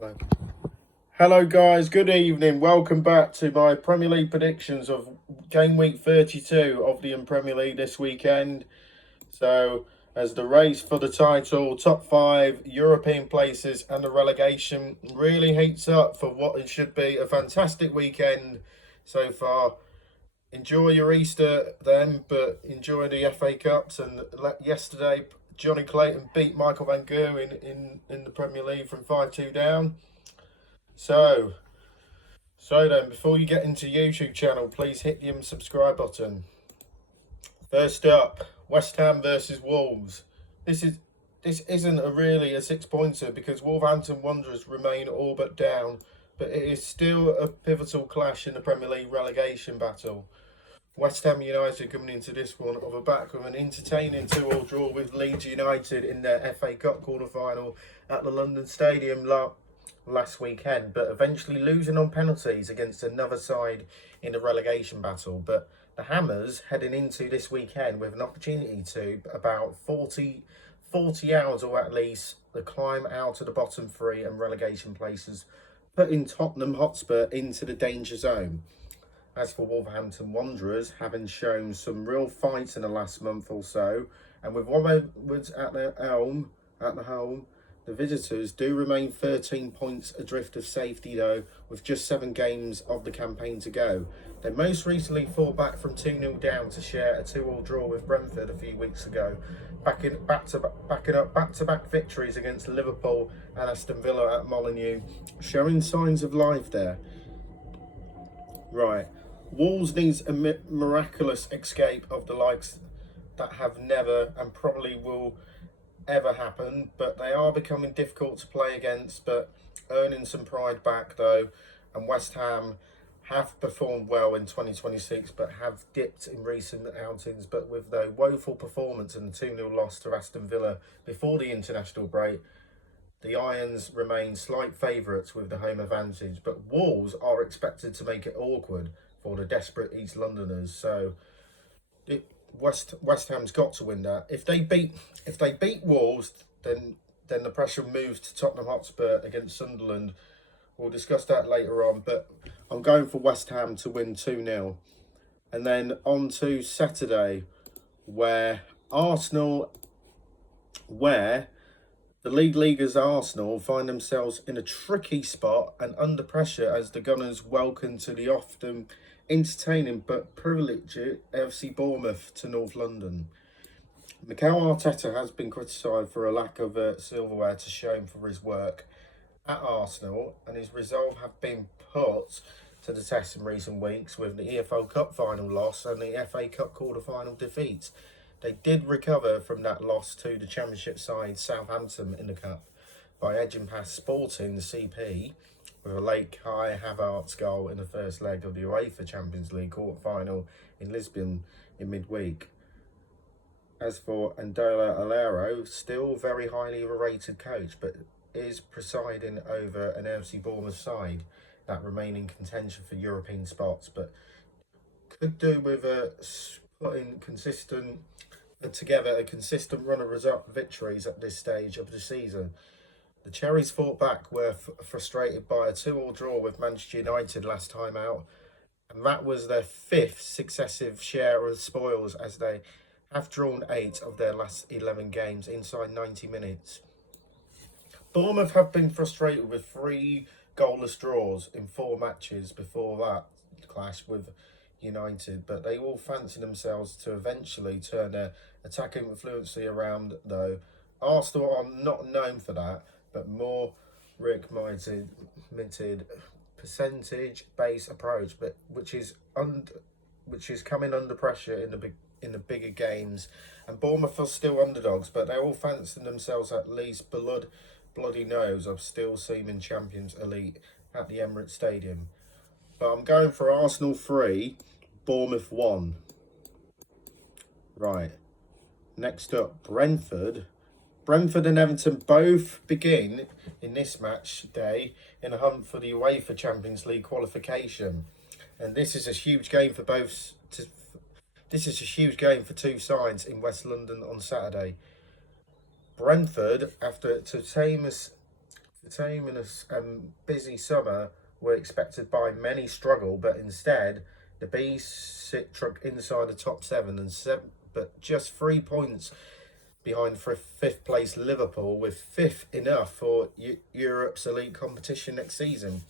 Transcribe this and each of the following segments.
Like, hello guys, good evening. Welcome back to my Premier League predictions of game week 32 of the Premier League this weekend. So, as the race for the title, top 5 European places and the relegation really heats up for what it should be a fantastic weekend so far. Enjoy your Easter then, but enjoy the FA Cups. And yesterday, Johnny Clayton beat Michael Van Gerwen in the Premier League from 5-2 down. So then, before you get into YouTube channel, please hit the subscribe button. First up, West Ham versus Wolves. This isn't really a 6-pointer because Wolverhampton Wanderers remain all but down, but it is still a pivotal clash in the Premier League relegation battle. West Ham United coming into this one on the back of an entertaining 2-2 draw with Leeds United in their FA Cup quarter-final at the London Stadium last weekend, but eventually losing on penalties against another side in the relegation battle. But the Hammers heading into this weekend with an opportunity to about 40 hours or at least the climb out of the bottom 3 and relegation places, putting Tottenham Hotspur into the danger zone. As for Wolverhampton Wanderers, having shown some real fights in the last month or so, and with Robertson at the helm, the visitors do remain 13 points adrift of safety though, with just 7 games of the campaign to go. They most recently fought back from 2-0 down to share a 2-2 draw with Brentford a few weeks ago, backing up back-to-back victories against Liverpool and Aston Villa at Molineux, showing signs of life there. Right, Wolves needs a miraculous escape of the likes that have never and probably will ever happen, but they are becoming difficult to play against, but earning some pride back though. And West Ham have performed well in 2026 but have dipped in recent outings, but with their woeful performance and the 2-0 loss to Aston Villa before the international break, the Irons remain slight favourites with the home advantage, but Wolves are expected to make it awkward for the desperate East Londoners. So West Ham's got to win that. If they beat Wolves, then the pressure moves to Tottenham Hotspur against Sunderland. We'll discuss that later on, but I'm going for West Ham to win 2-0. And then on to Saturday, where the league leaguers Arsenal find themselves in a tricky spot and under pressure as the Gunners welcome to the often entertaining but privileged LFC Bournemouth to North London. Mikel Arteta has been criticised for a lack of silverware to show him for his work at Arsenal, and his resolve have been put to the test in recent weeks with the EFL Cup final loss and the FA Cup quarter-final defeat. They did recover from that loss to the Championship side Southampton in the Cup by edging past Sporting, the CP, with a late Kai Havertz goal in the first leg of the UEFA Champions League quarter-final in Lisbon in midweek. As for Andola Alero, still very highly rated coach, but is presiding over an FC Bournemouth side that remain in contention for European spots, but could do with putting together a consistent run of victories at this stage of the season. The Cherries fought back, were frustrated by a 2-2 draw with Manchester United last time out, and that was their 5th successive share of spoils as they have drawn 8 of their last 11 games inside 90 minutes. Bournemouth have been frustrated with 3 goalless draws in 4 matches before that clash with United, but they all fancy themselves to eventually turn their attacking fluency around though. Arsenal are not known for that, but more minted percentage-based approach, but which is coming under pressure in the bigger games. And Bournemouth are still underdogs, but they're all fancying themselves at least bloody nose of still seeming champions elite at the Emirates Stadium. But I'm going for Arsenal 3, Bournemouth 1. Right. Next up, Brentford. Brentford and Everton both begin in this match day in a hunt for the UEFA Champions League qualification. And this is a huge game for two sides in West London on Saturday. Brentford, after Tottenham's The team in a busy summer were expected by many struggle, but instead the Bees sit truck inside the top seven but just 3 points behind for fifth place Liverpool, with fifth enough for Europe's elite competition next season.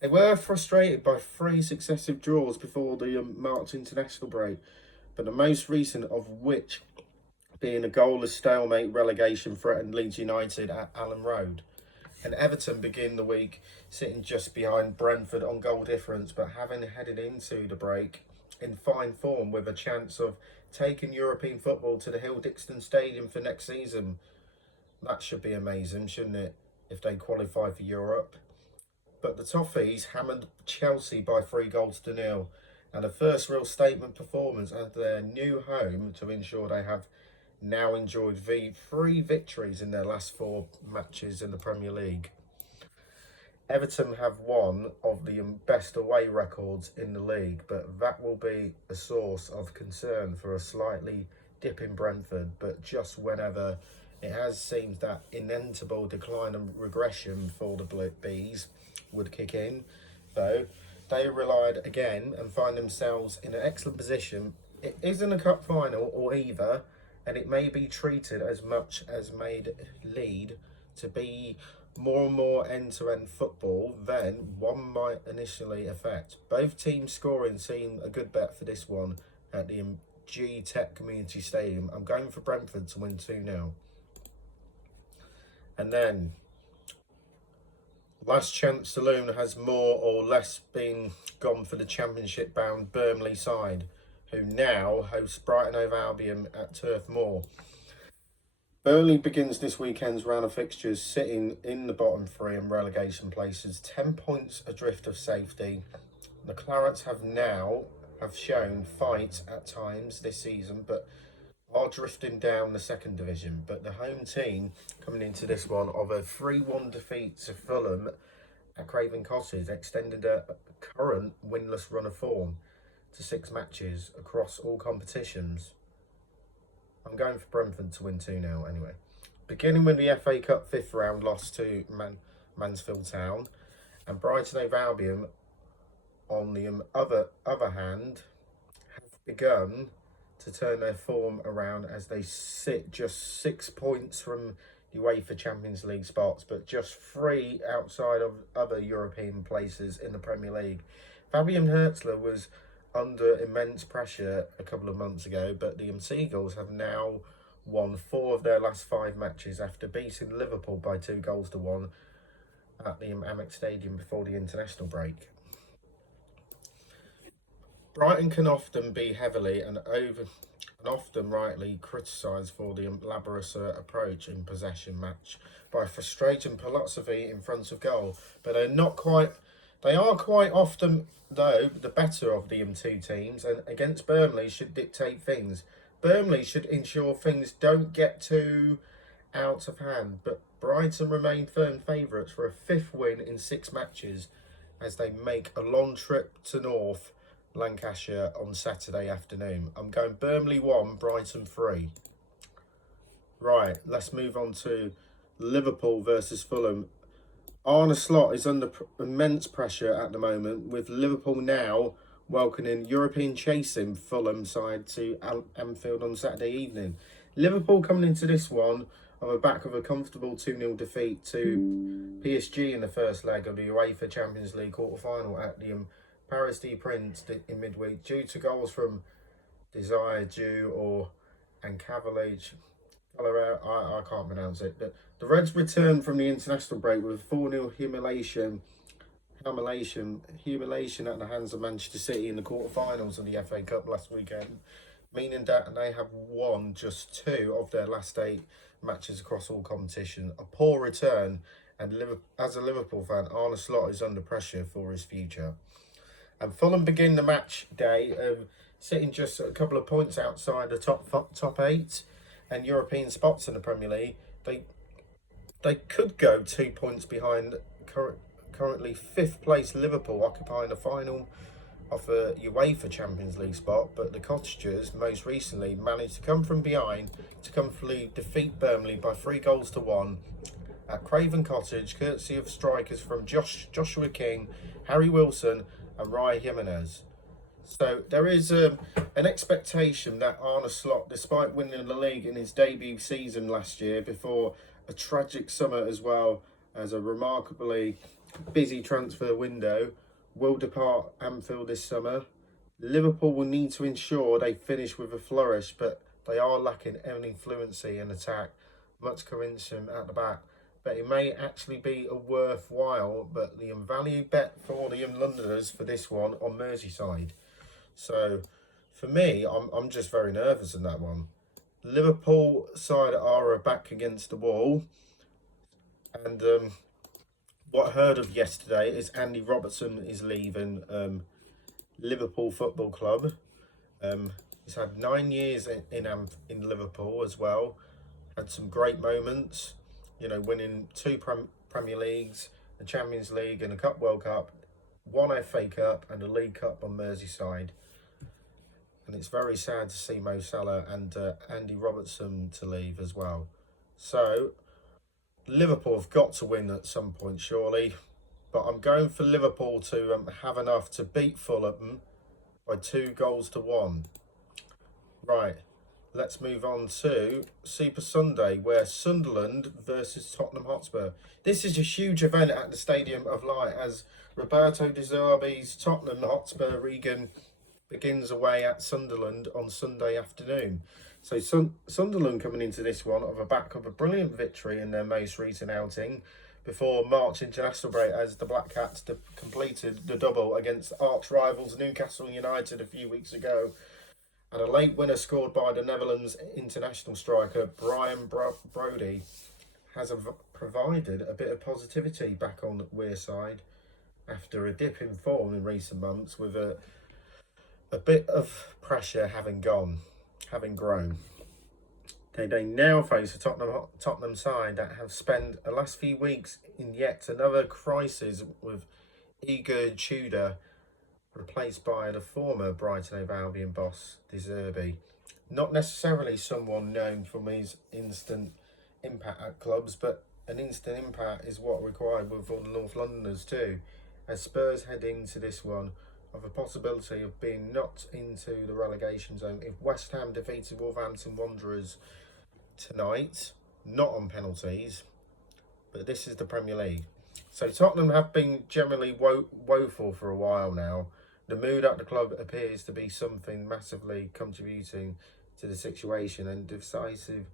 They were frustrated by three successive draws before the March international break, but the most recent of which being a goalless stalemate relegation threatened Leeds United at Allen Road. And Everton begin the week sitting just behind Brentford on goal difference, but having headed into the break in fine form with a chance of taking European football to the Hill Dixon Stadium for next season. That should be amazing, shouldn't it, if they qualify for Europe? But the Toffees hammered Chelsea by 3-0, and a first real statement performance at their new home to ensure they have now enjoyed three victories in their last four matches in the Premier League. Everton have one of the best away records in the league, but that will be a source of concern for a slightly dipping Brentford. But just whenever it has seemed that inevitable decline and regression for the Bees would kick in, though, they relied again and find themselves in an excellent position. It isn't a cup final or either, and it may be treated as much as made lead to be more and more end-to-end football than one might initially affect. Both teams scoring seem a good bet for this one at the G-Tech Community Stadium. I'm going for Brentford to win 2-0. And then last chance saloon has more or less been gone for the championship bound Burnley side, who now hosts Brighton over Albion at Turf Moor. Burnley begins this weekend's round of fixtures sitting in the bottom three and relegation places, 10 points adrift of safety. The Clarets have shown fight at times this season, but are drifting down the second division. But the home team coming into this one of a 3-1 defeat to Fulham at Craven Cottage extended a current winless run of form to 6 matches across all competitions. I'm going for Brentford to win 2-0 anyway. Beginning with the FA Cup 5th round loss to Mansfield Town, and Brighton over Albion, on the other hand, have begun to turn their form around as they sit just 6 points from the UEFA Champions League spots, but just 3 outside of other European places in the Premier League. Fabian Hertzler was under immense pressure a couple of months ago, but the Seagulls have now won 4 of their last 5 matches after beating Liverpool by 2-1 at the Amex Stadium before the international break. Brighton can often be heavily and often rightly criticised for the laborious approach in possession match by frustrating philosophy in front of goal, but they are quite often, though, the better of the two teams, and against Burnley should dictate things. Burnley should ensure things don't get too out of hand, but Brighton remain firm favourites for a 5th win in 6 matches as they make a long trip to North Lancashire on Saturday afternoon. I'm going Burnley 1, Brighton 3. Right, let's move on to Liverpool versus Fulham. Arne Slot is under immense pressure at the moment, with Liverpool now welcoming European chasing Fulham side to Anfield on Saturday evening. Liverpool coming into this one on the back of a comfortable 2-0 defeat to PSG in the first leg of the UEFA Champions League quarter-final at the Paris des Princes in midweek, due to goals from Desire Due and Cavalage. I can't pronounce it, but the Reds returned from the international break with a 4-0 humiliation at the hands of Manchester City in the quarterfinals of the FA Cup last weekend, meaning that they have won just 2 of their last 8 matches across all competition. A poor return, and as a Liverpool fan, Arne Slot is under pressure for his future. And Fulham begin the match day sitting just a couple of points outside the top 8 and European spots in the Premier League. They could go 2 points behind currently 5th place Liverpool, occupying the final of a UEFA Champions League spot, but the Cottagers most recently managed to come from behind to comfortably defeat Burnley by 3-1 at Craven Cottage, courtesy of strikers from Joshua King, Harry Wilson and Rai Jimenez. So there is an expectation that Arne Slot, despite winning the league in his debut season last year before a tragic summer as well as a remarkably busy transfer window, will depart Anfield this summer. Liverpool will need to ensure they finish with a flourish, but they are lacking any fluency in attack, much cohesion at the back. But it may actually be a worthwhile, but the invaluable bet for the Londoners for this one on Merseyside. So for me, I'm just very nervous in that one. Liverpool side are back against the wall, and what I heard of yesterday is Andy Robertson is leaving Liverpool Football Club. He's had 9 years in Liverpool as well. Had some great moments, winning 2 Premier Leagues, the Champions League and a Cup World Cup, 1 FA Cup and a League Cup on Merseyside. And it's very sad to see Mo Salah and Andy Robertson to leave as well. So Liverpool have got to win at some point, surely. But I'm going for Liverpool to have enough to beat Fulham by 2-1. Right, let's move on to Super Sunday, where Sunderland versus Tottenham Hotspur. This is a huge event at the Stadium of Light as Roberto De Zerbi's Tottenham Hotspur Regan begins away at Sunderland on Sunday afternoon. So Sunderland coming into this one off the back of a brilliant victory in their most recent outing before March international break, as the Black Cats completed the double against arch rivals Newcastle United a few weeks ago, and a late winner scored by the Netherlands international striker Brian Brody has provided a bit of positivity back on Wearside after a dip in form in recent months, with a bit of pressure having grown. They now face a Tottenham side that have spent the last few weeks in yet another crisis, with Igor Tudor replaced by the former Brighton & Hove Albion boss De Zerbi. Not necessarily someone known for his instant impact at clubs, but an instant impact is what required with all the North Londoners too, as Spurs head into this one of a possibility of being knocked into the relegation zone if West Ham defeated Wolverhampton Wanderers tonight, not on penalties, but this is the Premier League. So Tottenham have been generally woeful for a while now. The mood at the club appears to be something massively contributing to the situation, and decisive.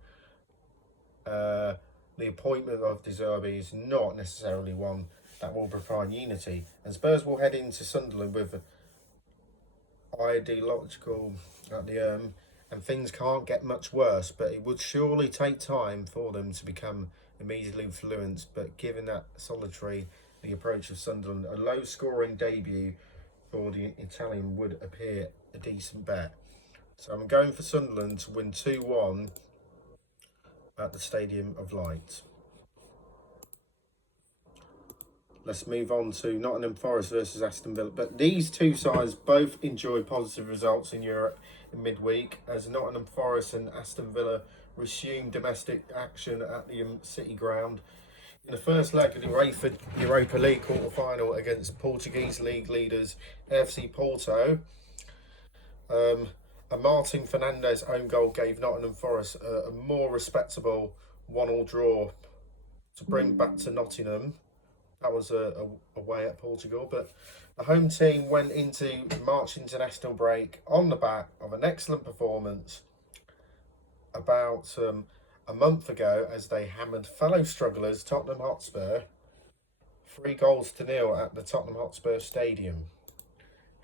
The appointment of De Zerbi is not necessarily one that will provide unity, and Spurs will head into Sunderland with ideological at the and things can't get much worse, but it would surely take time for them to become immediately fluent. But given that solitary the approach of Sunderland, a low scoring debut for the Italian would appear a decent bet. So I'm going for Sunderland to win 2-1 at the Stadium of Light. Let's move on to Nottingham Forest versus Aston Villa. But these two sides both enjoy positive results in Europe in midweek, as Nottingham Forest and Aston Villa resume domestic action at the City Ground in the first leg of the Europa League quarter-final against Portuguese league leaders FC Porto. A Martin Fernandes own goal gave Nottingham Forest a more respectable 1-1 draw to bring back to Nottingham. That was away at Portugal, but the home team went into March international break on the back of an excellent performance about a month ago, as they hammered fellow strugglers Tottenham Hotspur 3-0 at the Tottenham Hotspur Stadium.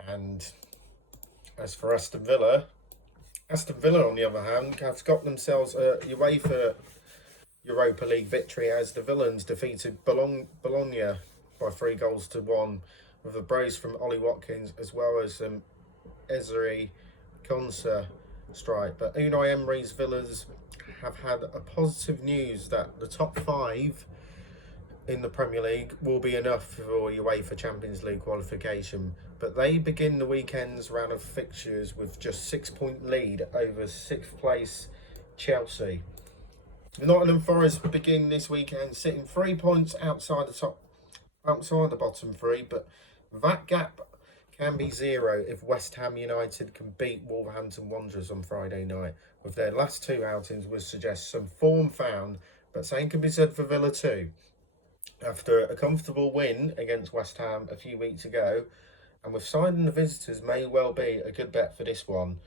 And as for Aston Villa on the other hand have got themselves a UEFA Europa League victory, as the Villains defeated Bologna by 3-1 with a brace from Ollie Watkins as well as Ezri Konsa strike. But Unai Emery's Villas have had a positive news that the top 5 in the Premier League will be enough for UEFA Champions League qualification, but they begin the weekend's round of fixtures with just 6-point lead over 6th place Chelsea. Nottingham Forest begin this weekend sitting 3 points outside the bottom three, but that gap can be zero if West Ham United can beat Wolverhampton Wanderers on Friday night. With their last two outings would suggest some form found, but same can be said for Villa too. After a comfortable win against West Ham a few weeks ago, and with signing the visitors may well be a good bet for this one,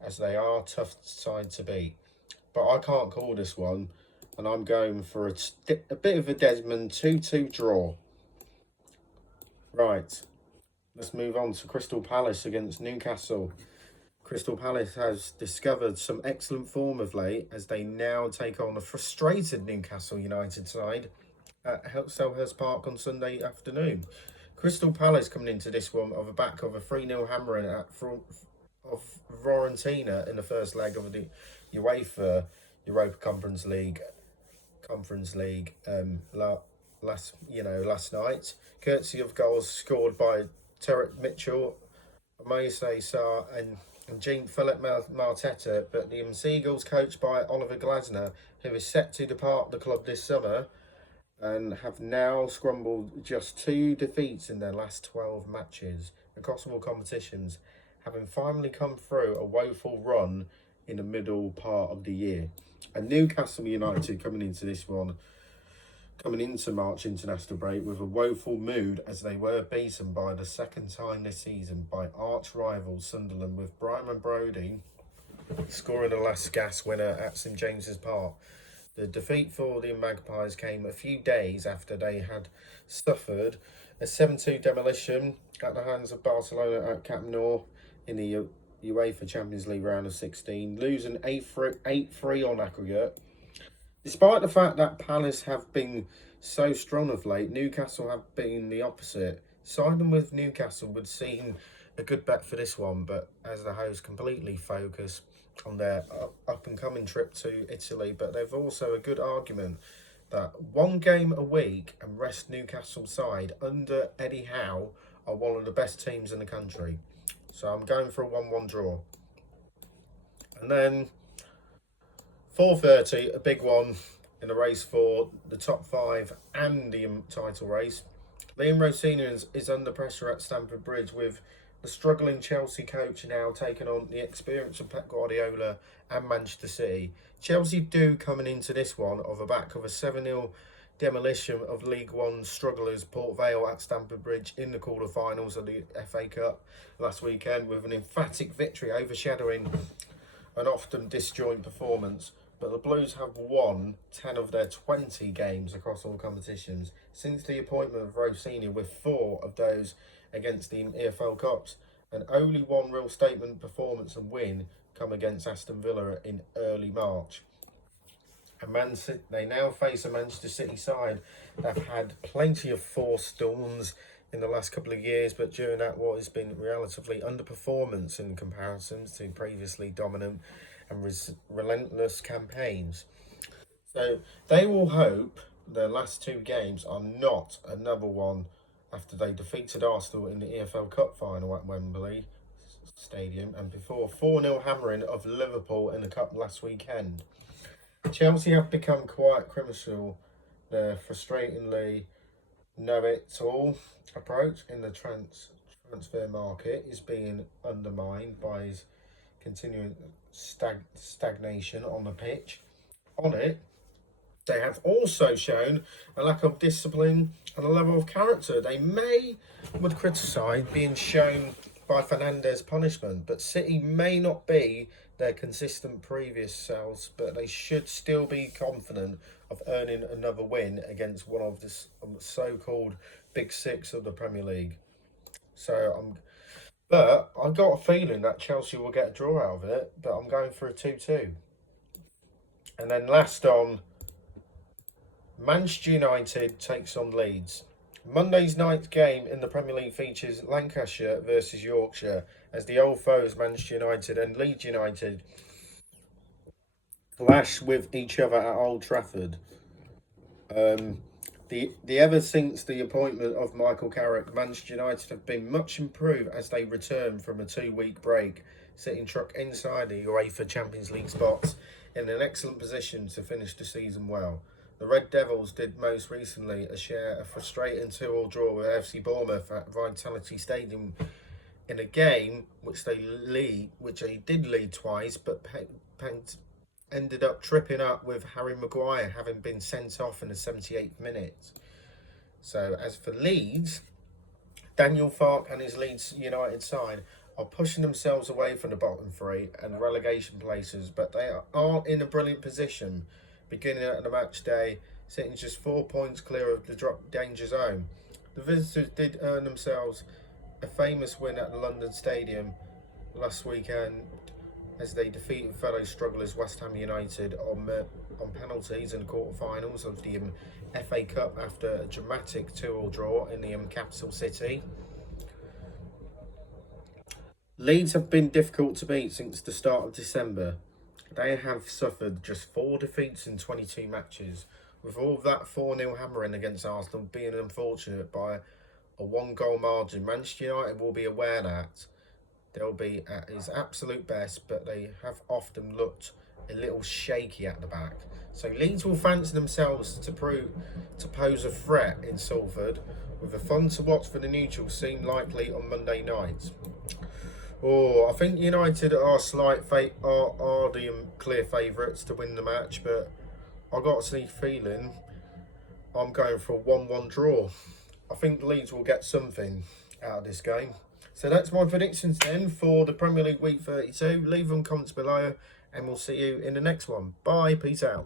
as they are a tough side to beat. But I can't call this one, and I'm going for a bit of a Desmond 2-2 draw. Right, let's move on to Crystal Palace against Newcastle. Crystal Palace has discovered some excellent form of late as they now take on a frustrated Newcastle United side at Selhurst Park on Sunday afternoon. Crystal Palace coming into this one of a back of a 3-0 hammering of Fiorentina in the first leg of the UEFA Europa Conference League last night, courtesy of goals scored by Tarek Mitchell, Moise Sarr and Jean-Philippe Marteta. But the Seagulls, coached by Oliver Glasner, who is set to depart the club this summer, and have now scrambled just 2 defeats in their last 12 matches across all competitions, having finally come through a woeful run in the middle part of the year. And Newcastle United coming into March international break with a woeful mood as they were beaten by the second time this season by arch rival Sunderland, with Brighton Brody scoring the last gas winner at St James's Park. The defeat for the Magpies came a few days after they had suffered a 7-2 demolition at the hands of Barcelona at Camp Nou in the UEFA Champions League round of 16, losing 8-3 on aggregate. Despite the fact that Palace have been so strong of late, Newcastle have been the opposite. Siding with Newcastle would seem a good bet for this one, but as the host completely focus on their up-and-coming trip to Italy, but they've also a good argument that one game a week and rest Newcastle side under Eddie Howe are one of the best teams in the country. So I'm going for a 1-1 draw. And then 4:30, a big one in the race for the top 5 and the title race. Liam Rossini is under pressure at Stamford Bridge, with the struggling Chelsea coach now taking on the experience of Pep Guardiola and Manchester City. Chelsea do coming into this one of a back of a 7-0 demolition of League One strugglers Port Vale at Stamford Bridge in the quarter-finals of the FA Cup last weekend, with an emphatic victory overshadowing an often disjoint performance. But the Blues have won 10 of their 20 games across all competitions since the appointment of Rossini, with 4 of those against the EFL Cups, and only one real statement performance and win come against Aston Villa in early March. And they now face a Manchester City side that have had plenty of forced dawns in the last couple of years, but during that what has been relatively underperformance in comparisons to previously dominant and relentless campaigns. So they will hope their last 2 games are not another one after they defeated Arsenal in the EFL Cup final at Wembley Stadium and before 4-0 hammering of Liverpool in the Cup last weekend. Chelsea have become quite criminal. Their frustratingly know-it-all approach in the transfer market is being undermined by his continuing stagnation on the pitch. On it, they have also shown a lack of discipline and a level of character they would criticise being shown by Fernandez's punishment, but City may not be their consistent previous selves, but they should still be confident of earning another win against one of the so-called Big Six of the Premier League. But I've got a feeling that Chelsea will get a draw out of it, but I'm going for a 2-2. And then last on, Manchester United takes on Leeds. Monday's night's game in the Premier League features Lancashire versus Yorkshire, as the old foes Manchester United and Leeds United clash with each other at Old Trafford. Ever since the appointment of Michael Carrick, Manchester United have been much improved as they return from a 2-week break, sitting truck inside the UEFA Champions League spots in an excellent position to finish the season well. The Red Devils did most recently share a frustrating 2-2 draw with FC Bournemouth at Vitality Stadium in a game which they did lead twice, but ended up tripping up with Harry Maguire having been sent off in the 78th minute. So as for Leeds, Daniel Farke and his Leeds United side are pushing themselves away from the bottom three and relegation places, but they are in a brilliant position, beginning at the match day, sitting just 4 points clear of the drop danger zone. The visitors did earn themselves a famous win at the London Stadium last weekend as they defeated fellow strugglers West Ham United on penalties in the quarter-finals of the FA Cup after a dramatic 2-2 draw in the capital city. Leeds have been difficult to beat since the start of December. They have suffered just 4 defeats in 22 matches, with all of that 4-0 hammering against Arsenal being unfortunate by a 1-goal margin. Manchester United will be aware that they'll be at his absolute best, but they have often looked a little shaky at the back. So Leeds will fancy themselves to pose a threat in Salford, with a fun to watch for the neutrals seem likely on Monday night. I think United are the clear favourites to win the match, but I got a sneaky feeling I'm going for a 1-1 draw. I think Leeds will get something out of this game. So that's my predictions then for the Premier League Week 32. Leave them comments below and we'll see you in the next one. Bye, peace out.